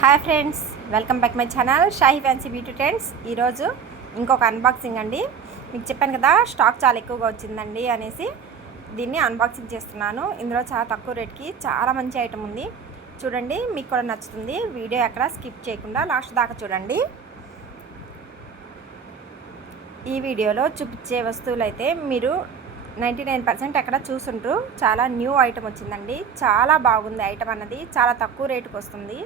Hi friends, welcome back my channel Shahi fancy beauty trends. ఈరోజు ఇంకొక unboxing అండి. మీకు చెప్పాను కదా స్టాక్ చాలా ఎక్కువగా వచ్చిందండి అనేసి దీన్ని అన్బాక్సింగ్ చేస్తున్నాను. ఇందులో చాలా తక్కువ రేట్కి చాలా మంచి ఐటమ్ ఉంది. చూడండి, మీకు కూడా నచ్చుతుంది. వీడియో ఎక్కడ స్కిప్ చేయకుండా లాస్ట్ దాకా చూడండి. ఈ వీడియోలో చూపించే వస్తువులు అయితే మీరు 99% ఎక్కడ చూసుంటారు. చాలా న్యూ ఐటమ్ వచ్చిందండి. చాలా బాగుంది ఐటమ్ అన్నది. చాలా తక్కువ రేటుకి వస్తుంది.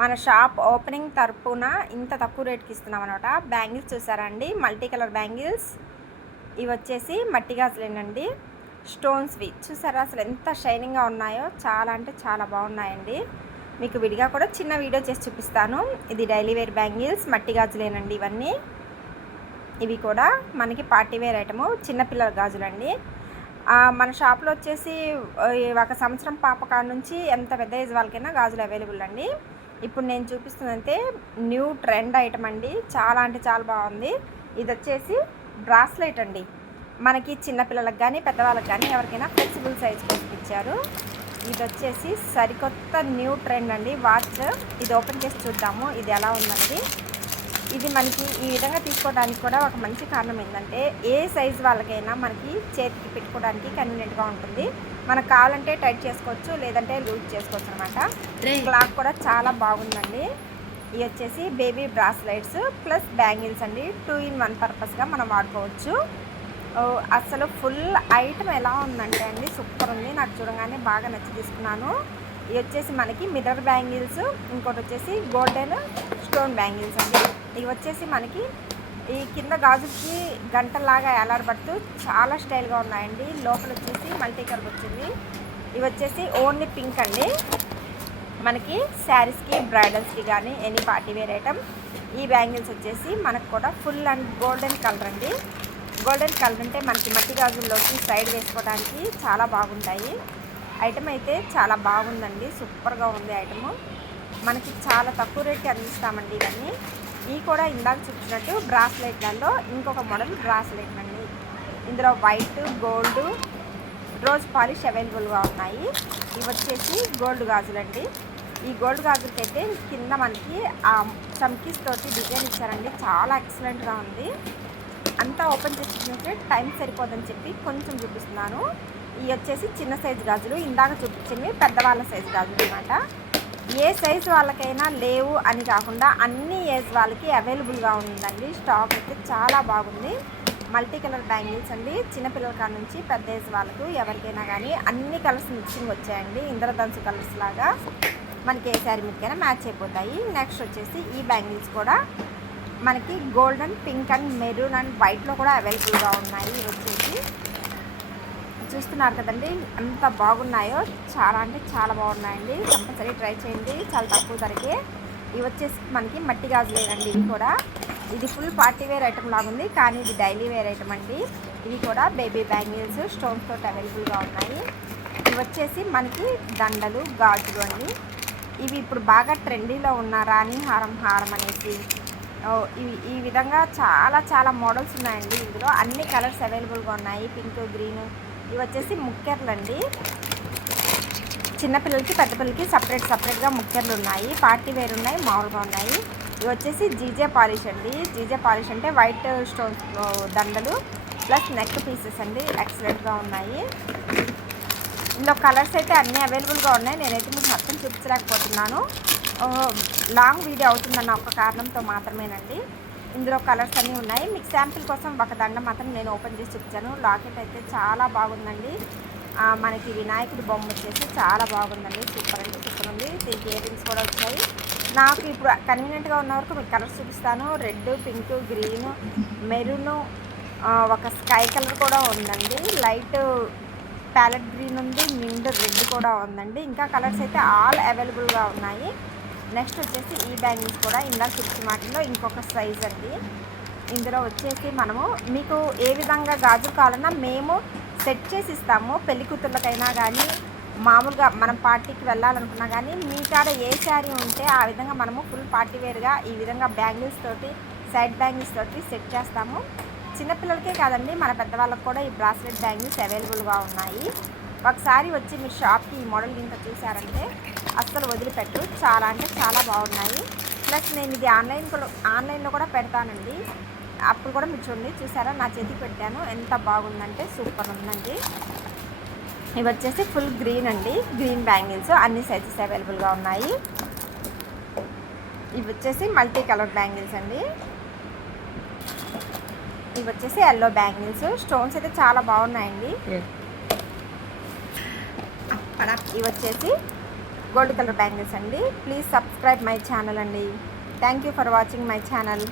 మన షాప్ ఓపెనింగ్ తరపున ఇంత తక్కువ రేట్కి ఇస్తున్నాం అనమాట. బ్యాంగిల్స్ చూసారా అండి, మల్టీ కలర్ బ్యాంగిల్స్. ఇవి వచ్చేసి మట్టి గాజులేనండి, స్టోన్స్వి. చూసారా అసలు ఎంత షైనింగ్గా ఉన్నాయో. చాలా అంటే చాలా బాగున్నాయండి. మీకు విడిగా కూడా చిన్న వీడియో చేసి చూపిస్తాను. ఇది డైలీ వేర్ బ్యాంగిల్స్, మట్టి గాజులేనండి ఇవన్నీ. ఇవి కూడా మనకి పార్టీ వేర్ ఐటము, చిన్నపిల్లల గాజులండి. మన షాప్లో వచ్చేసి 1 సంవత్సరం పాప కాడ నుంచి ఎంత పెద్ద ఏజ్ వాళ్ళకైనా గాజులు అవైలబుల్ అండి. ఇప్పుడు నేను చూపిస్తుందంటే న్యూ ట్రెండ్ ఐటమ్ అండి. చాలా అంటే చాలా బాగుంది. ఇది వచ్చేసి బ్రాస్లెట్ అండి. మనకి చిన్నపిల్లలకు కానీ పెద్దవాళ్ళకి కానీ ఎవరికైనా ఫ్లెక్సిబుల్ సైజ్ కోసం ఇచ్చారు. ఇది వచ్చేసి సరికొత్త న్యూ ట్రెండ్ అండి. వాచ్ ఇది ఓపెన్ చేసి చూద్దాము ఇది ఎలా ఉందండి. ఇది మనకి ఈ విధంగా తీసుకోవడానికి కూడా ఒక మంచి కారణం ఏంటంటే ఏ సైజు వాళ్ళకైనా మనకి చేతికి పెట్టుకోవడానికి కన్వీనియంట్గా ఉంటుంది. మనకు కావాలంటే టైట్ చేసుకోవచ్చు, లేదంటే లూజ్ చేసుకోవచ్చు అనమాట. క్లాత్ కూడా చాలా బాగుందండి. ఇవి వచ్చేసి బేబీ బ్రాస్లెట్స్ ప్లస్ బ్యాంగిల్స్ అండి. 2 in 1 పర్పస్గా మనం వాడుకోవచ్చు. అసలు ఫుల్ ఐటమ్ ఎలా ఉందంటే అండి సూపర్ ఉంది. నాకు చూడగానే బాగా నచ్చి తీసుకున్నాను. ఇవి వచ్చేసి మనకి మిర్రర్ బ్యాంగిల్స్, ఇంకోటి వచ్చేసి గోల్డెన్ స్టోన్ బ్యాంగిల్స్ అండి. ఇవి వచ్చేసి మనకి ఈ కింద గాజుకి గంటలాగా ఎలాడబడుతూ చాలా స్టైల్గా ఉన్నాయండి. లోపల వచ్చేసి మల్టీ కలర్ వచ్చింది. ఇవి వచ్చేసి ఓన్లీ పింక్ అండి. మనకి శారీస్కి బ్రైడల్స్కి కానీ ఎనీ పార్టీ వేర్ ఐటమ్. ఈ బ్యాంగిల్స్ వచ్చేసి మనకు కూడా ఫుల్ అండ్ గోల్డెన్ కలర్ అండి. గోల్డెన్ కలర్ అంటే మనకి మట్టి గాజుల్లోకి సైడ్ వేసుకోవడానికి చాలా బాగుంటాయి. ఐటమ్ అయితే చాలా బాగుందండి. సూపర్గా ఉంది ఐటము. మనకి చాలా తక్కువ రేట్కి అందిస్తామండి ఇవన్నీ. ఇవి కూడా ఇందాక చూపించినట్టు బ్రాస్లెట్లలో ఇంకొక మోడల్ బ్రాస్లెట్ అండి. ఇందులో వైట్, గోల్డ్, రోజ్ పాలిష్ అవైలబుల్గా ఉన్నాయి. ఇవి వచ్చేసి గోల్డ్ గాజులండి. ఈ గోల్డ్ గాజులకైతే కింద మనకి చమ్కీస్ తోటి డిజైన్ ఇచ్చారండి. చాలా ఎక్సలెంట్గా ఉంది. అంతా ఓపెన్ చేసి చూపించే టైం సరిపోదని చెప్పి కొంచెం చూపిస్తున్నాను. ఇవి వచ్చేసి చిన్న సైజు గాజులు. ఇందాక చూపించింది పెద్దవాళ్ళ సైజు గాజులు అనమాట. ఏ సైజు వాళ్ళకైనా లేవు అని కాకుండా అన్ని ఏజ్ వాళ్ళకి అవైలబుల్గా ఉందండి. స్టాక్ అయితే చాలా బాగుంది. మల్టీ కలర్ బ్యాంగిల్స్ అండి. చిన్నపిల్లల కాడ నుంచి పెద్ద ఏజ్ వాళ్ళకు ఎవరికైనా కానీ అన్ని కలర్స్ మిక్సింగ్ వచ్చాయండి. ఇంద్రధనుసు కలర్స్ లాగా మనకి ఏ శారీ మీదకైనా మ్యాచ్ అయిపోతాయి. నెక్స్ట్ వచ్చేసి ఈ బ్యాంగిల్స్ కూడా మనకి golden, pink and maroon and వైట్లో కూడా అవైలబుల్గా ఉన్నాయి. ఇవి వచ్చేసి చూస్తున్నారు కదండి ఎంత బాగున్నాయో. చాలా అంటే చాలా బాగున్నాయండి. కంపల్సరీ ట్రై చేయండి, చాలా తక్కువ ధరకే. ఇవి వచ్చేసి మనకి మట్టి గాజులేనండి. ఇవి కూడా ఇది ఫుల్ పార్టీ వేర్ ఐటమ్ లాగుంది, కానీ ఇది డైలీ వేర్ ఐటమ్ అండి. ఇవి కూడా బేబీ బ్యాంగిల్స్ స్టోన్స్ తోటి అవైలబుల్గా ఉన్నాయి. ఇవి వచ్చేసి మనకి దండలు, గాజులు అండి. ఇవి ఇప్పుడు బాగా ట్రెండీలో ఉన్న రాణి హారం అనేసి ఇవి ఈ విధంగా చాలా చాలా మోడల్స్ ఉన్నాయండి. ఇందులో అన్ని కలర్స్ అవైలబుల్గా ఉన్నాయి. Pink, green. ఇవి వచ్చేసి ముక్కెర్లు అండి. చిన్నపిల్లలకి పెద్దపిల్లలకి సపరేట్గా ముక్కెర్లు ఉన్నాయి. పార్టీ వేర్ ఉన్నాయి, మామూలుగా ఉన్నాయి. ఇవి వచ్చేసి జీజే పాలిష్ అండి. జీజే పాలిష్ అంటే వైట్ స్టోన్స్ దండలు ప్లస్ నెక్ పీసెస్ అండి. ఎక్సలెంట్గా ఉన్నాయి. ఇందులో కలర్స్ అయితే అన్నీ అవైలబుల్గా ఉన్నాయి. నేనైతే మీకు మొత్తం చూపించలేకపోతున్నాను. లాంగ్ వీడియో అవుతుందన్న ఒక కారణంతో మాత్రమేనండి. ఇందులో కలర్స్ అన్నీ ఉన్నాయి. మీకు శాంపిల్ కోసం ఒక దండ మాత్రం నేను ఓపెన్ చేసి చూపించాను. లాకెట్ అయితే చాలా బాగుందండి. మనకి వినాయకుడి బొమ్మ వచ్చేసి చాలా బాగుందండి. సూపర్ అంటే సూపర్ ఉంది. దీనికి ఇయర్ రింగ్స్ కూడా వచ్చాయి. నాకు ఇప్పుడు కన్వీనియంట్గా ఉన్న వరకు మీకు కలర్స్ చూపిస్తాను. రెడ్, పింక్, గ్రీన్, మెరూన్, ఒక స్కై కలర్ కూడా ఉందండి. లైట్ ప్యాలెట్ గ్రీన్ ఉంది, మిండ్ రెడ్ కూడా ఉందండి. ఇంకా కలర్స్ అయితే ఆల్ అవైలబుల్గా ఉన్నాయి. నెక్స్ట్ వచ్చేసి ఈ బ్యాంగిల్స్ కూడా ఇందాక చూపించిన వాటిలో ఇంకొక సైజ్ అండి. ఇందులో వచ్చేసి మనము మీకు ఏ విధంగా గాజులు కావాలన్నా మేము సెట్ చేసి ఇస్తాము. పెళ్లి కూతుర్లకైనా కానీ మామూలుగా మనం పార్టీకి వెళ్ళాలనుకున్నా కానీ మీ కాడ ఏ శారీ ఉంటే ఆ విధంగా మనము ఫుల్ పార్టీ వేర్గా ఈ విధంగా బ్యాంగిల్స్ తోటి, సైడ్ బ్యాంగిల్స్ తోటి సెట్ చేస్తాము. చిన్నపిల్లలకే కాదండి, మన పెద్దవాళ్ళకి కూడా ఈ బ్రాస్లెట్ బ్యాంగిల్స్ అవైలబుల్గా ఉన్నాయి. ఒకసారి వచ్చి మీరు షాప్కి ఈ మోడల్ ఇంకా చూసారంటే అస్సలు వదిలిపెట్టరు. చాలా అంటే చాలా బాగున్నాయి. ప్లస్ నేను ఇది ఆన్లైన్లో కూడా పెడతానండి. అప్పుడు కూడా మీరు చూడండి, చూసారా నా చేతికి పెట్టాను, ఎంత బాగుందంటే సూపర్ ఉందండి. ఇవి వచ్చేసి ఫుల్ గ్రీన్ అండి, గ్రీన్ బ్యాంగిల్స్ అన్ని సైజెస్ అవైలబుల్గా ఉన్నాయి. ఇవి వచ్చేసి మల్టీ కలర్ బ్యాంగిల్స్ అండి. ఇవి వచ్చేసి ఎల్లో బ్యాంగిల్స్, స్టోన్స్ అయితే చాలా బాగున్నాయండి. ఇవి వచ్చేసి గోల్డ్ కలర్ బ్యాంగిల్స్ అండి. ప్లీజ్ సబ్స్క్రైబ్ మై ఛానల్ అండి. Thank you for watching my channel.